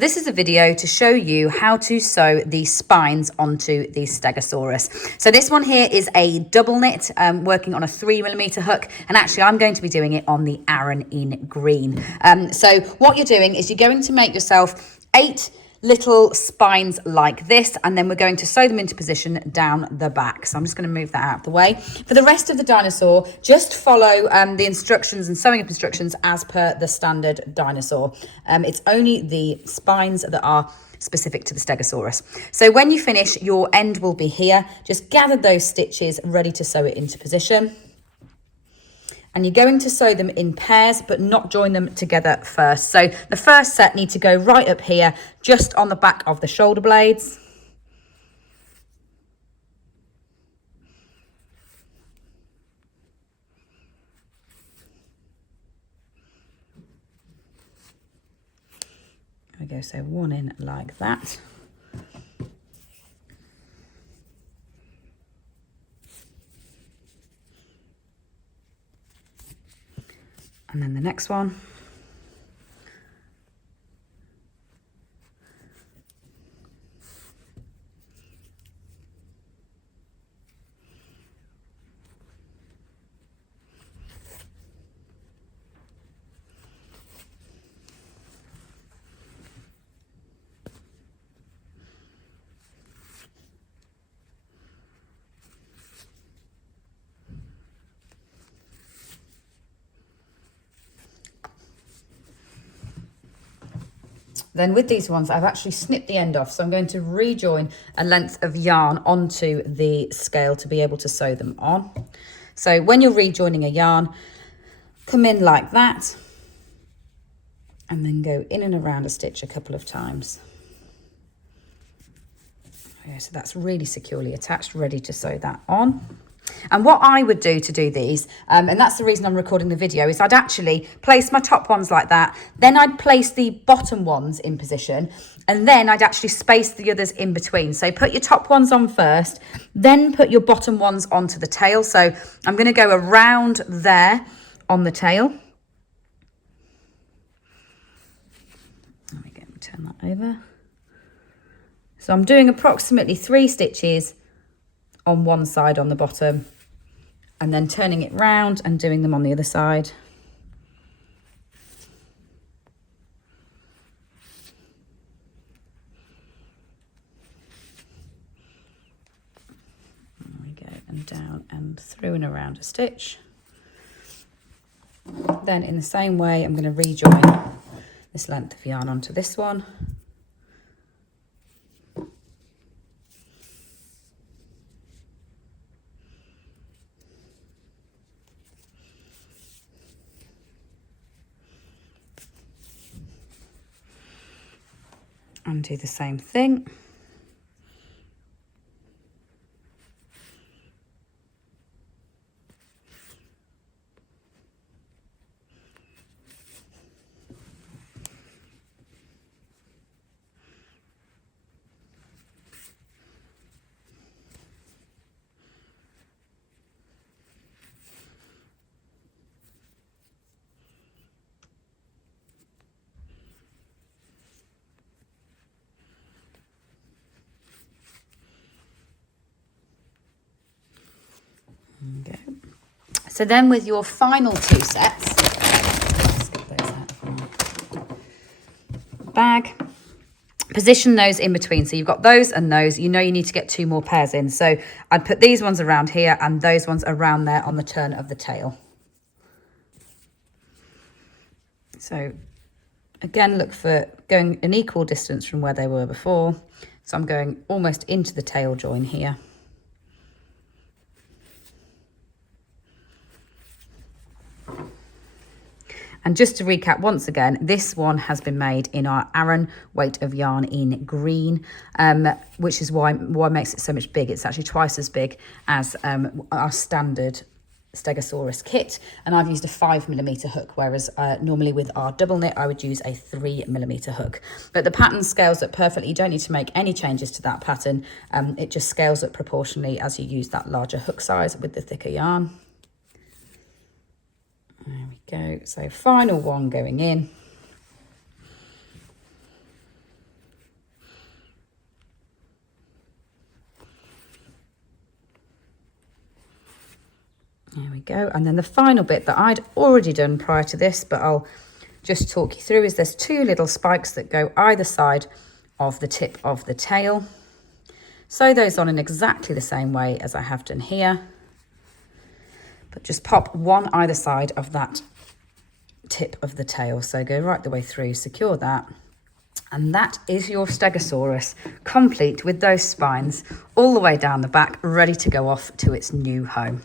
this is a video to show you how to sew the spines onto the Stegosaurus. So this one here is a double knit, working on a 3mm hook, and actually I'm going to be doing it on the Aran in green. So what you're doing is you're going to make yourself 8 little spines like this, and then we're going to sew them into position down the back. So I'm just going to move that out of the way. For the rest of the dinosaur, just follow the instructions and sewing up instructions as per the standard dinosaur. It's only the spines that are specific to the Stegosaurus. So when you finish, your end will be here. Just gather those stitches ready to sew it into position. And you're going to sew them in pairs, but not join them together first. So the first set need to go right up here, just on the back of the shoulder blades. There we go, so one in like that. And then the next one. Then with these ones, I've actually snipped the end off. So I'm going to rejoin a length of yarn onto the scale to be able to sew them on. So when you're rejoining a yarn, come in like that, and then go in and around a stitch a couple of times. Okay, so that's really securely attached, ready to sew that on. And what I would do to do these, and that's the reason I'm recording the video, is I'd actually place my top ones like that. Then I'd place the bottom ones in position, and then I'd actually space the others in between. So put your top ones on first, then put your bottom ones onto the tail. So I'm going to go around there on the tail. There we go, turn that over. So I'm doing approximately 3 stitches on one side on the bottom, and then turning it round and doing them on the other side. There we go, and down and through and around a stitch. Then in the same way, I'm going to rejoin this length of yarn onto this one. And do the same thing. Okay. So then with your final 2 sets, let's get those out of our bag, position those in between. So you've got those and those, you know you need to get 2 more pairs in. So I'd put these ones around here and those ones around there on the turn of the tail. So again, look for going an equal distance from where they were before. So I'm going almost into the tail join here. And just to recap once again, this one has been made in our Aran weight of yarn in green, which is why it makes it so much big. It's actually twice as big as our standard Stegosaurus kit, and I've used a 5mm hook, whereas normally with our double knit I would use a 3mm hook. But the pattern scales up perfectly. You don't need to make any changes to that pattern. It just scales up proportionally as you use that larger hook size with the thicker yarn. There we go. So final one going in. we go. And then the final bit that I'd already done prior to this, but I'll just talk you through, is there's 2 little spikes that go either side of the tip of the tail. Sew those on in exactly the same way as I have done here, but just pop one either side of that tip of the tail. So go right the way through, secure that. And that is your Stegosaurus, complete with those spines all the way down the back, ready to go off to its new home.